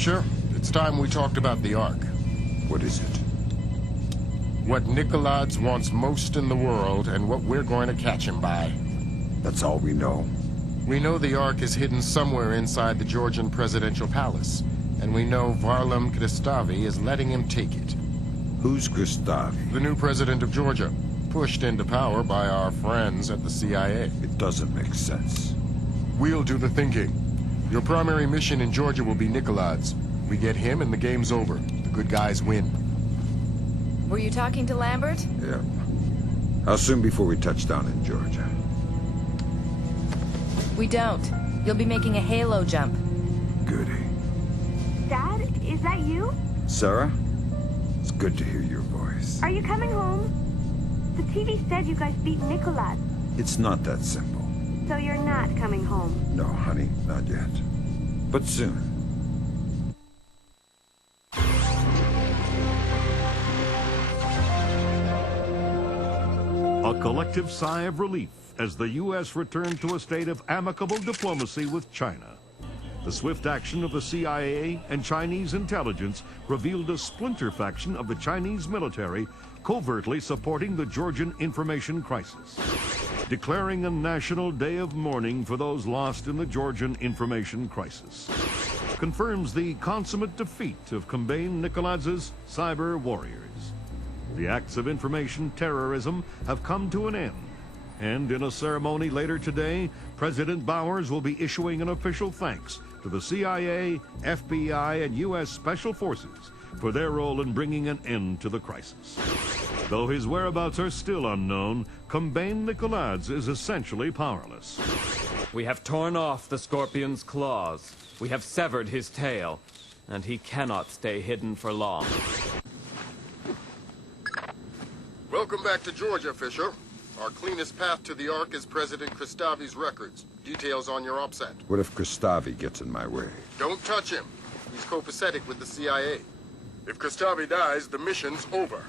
Fisher, it's time we talked about the Ark. What is it? What Nikolads wants most in the world, and what we're going to catch him by. That's all we know. We know the Ark is hidden somewhere inside the Georgian presidential palace, and we know Varlam Kristavi is letting him take it. Who's Kristavi? The new president of Georgia, pushed into power by our friends at the CIA. It doesn't make sense. We'll do the thinking. Your primary mission in Georgia will be Nikolads. We get him and the game's over. The good guys win. Were you talking to Lambert? Yeah. How soon before we touch down in Georgia? We don't. You'll be making a halo jump. Goody. Dad, is that you? Sarah? It's good to hear your voice. Are you coming home? The TV said you guys beat Nicolás. It's not that simple. So you're not coming home? No, honey, not yet. But soon. A collective sigh of relief as the U.S. returned to a state of amicable diplomacy with China. The swift action of the CIA and Chinese intelligence revealed a splinter faction of the Chinese military covertly supporting the Georgian information crisis, declaring a national day of mourning for those lost in the Georgian information crisis. Confirms the consummate defeat of Kombain Nikolads' cyber warriors. The acts of information terrorism have come to an end. And in a ceremony later today, President Bowers will be issuing an official thanks to the CIA, FBI, and U.S. Special Forces for their role in bringing an end to the crisis. Though his whereabouts are still unknown, Kombain Nikolads is essentially powerless. We have torn off the scorpion's claws. We have severed his tail, and he cannot stay hidden for long. Welcome back to Georgia, Fisher. Our cleanest path to the Ark is President Kristavi's records. Details on your OPSAT. What if Kristavi gets in my way? Don't touch him. He's copacetic with the CIA. If Kristavi dies, the mission's over.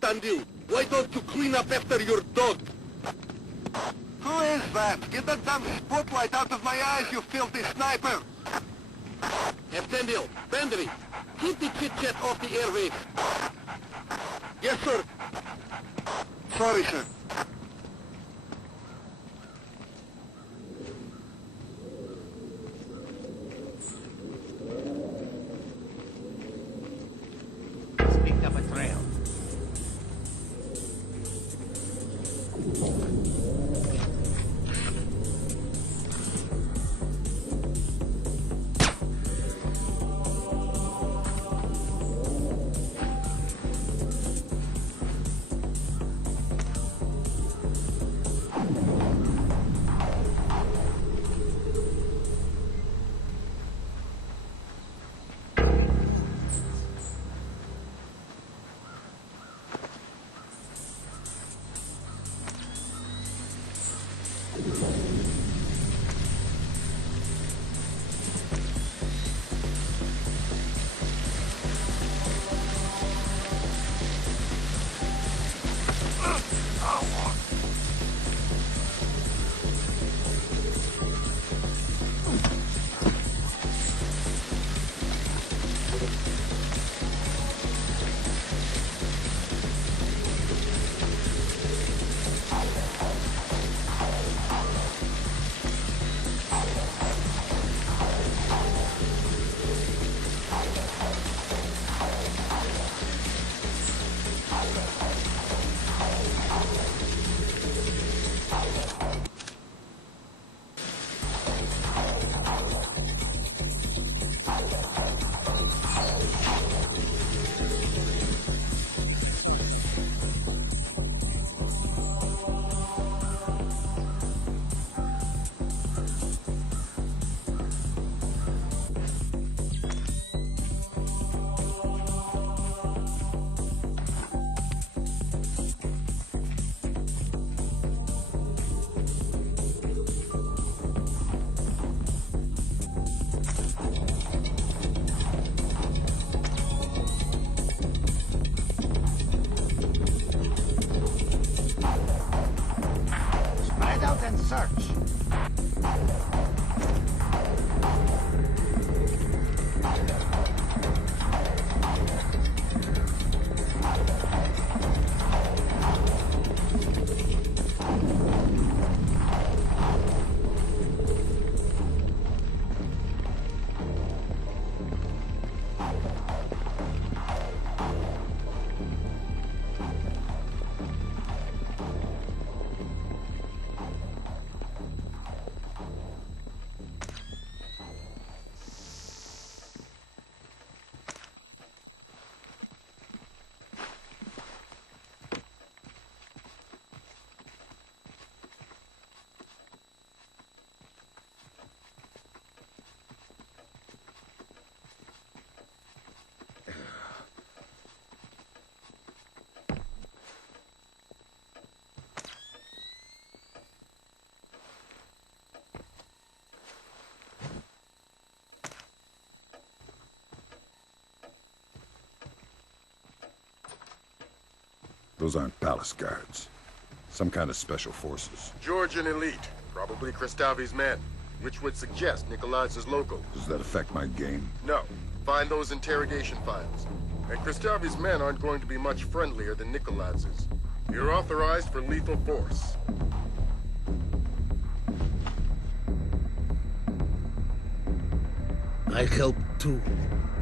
Tandil, why don't you clean up after your dog? Who is that? Get that damn spotlight out of my eyes, you filthy sniper! Tandil, Bandri, keep the chit-chat off the airwaves. Yes, sir. Sorry, sir. Picked up a trail. Those aren't palace guards. Some kind of special forces. Georgian elite, probably Kristavi's men, which would suggest Nikolai's is local. Does that affect my game? No. Find those interrogation files. And Kristavi's men aren't going to be much friendlier than Nikolai's is. You're authorized for lethal force. I helped too.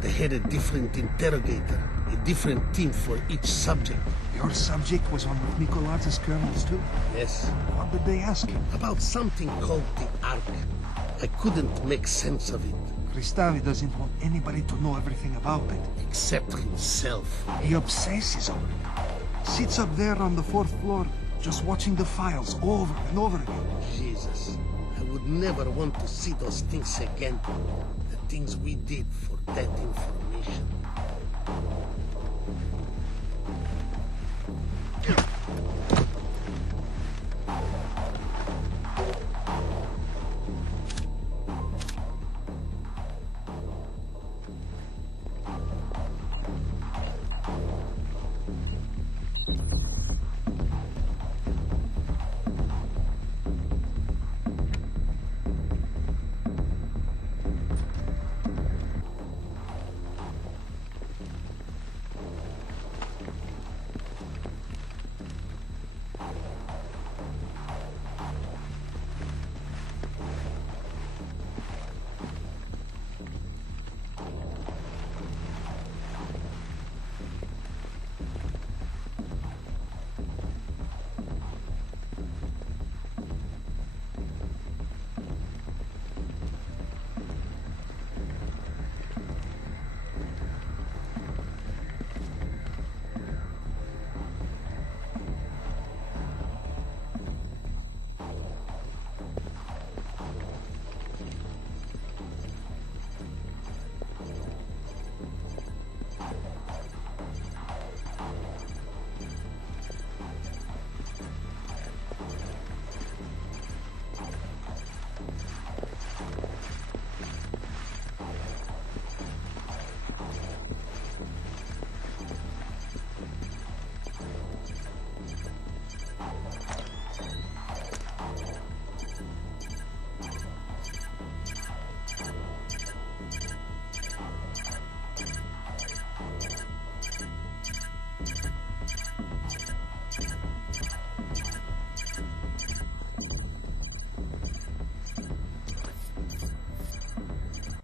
They had a different interrogator, a different team for each subject. Your subject was one of Nikolai's colonels too? Yes. What did they ask him? About something called the Ark. I couldn't make sense of it. Kristavi doesn't want anybody to know everything about it. Except himself. He obsesses over it. Sits up there on the 4th floor, just watching the files over and over again. Jesus. I would never want to see those things again. The things we did for that information.